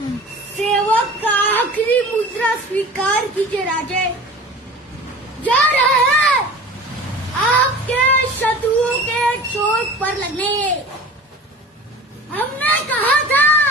सेवक का आखिरी मुद्रा स्वीकार कीजिए राजे। जा रहे हैं आपके शत्रुओं के चोट पर लगने। हमने कहा था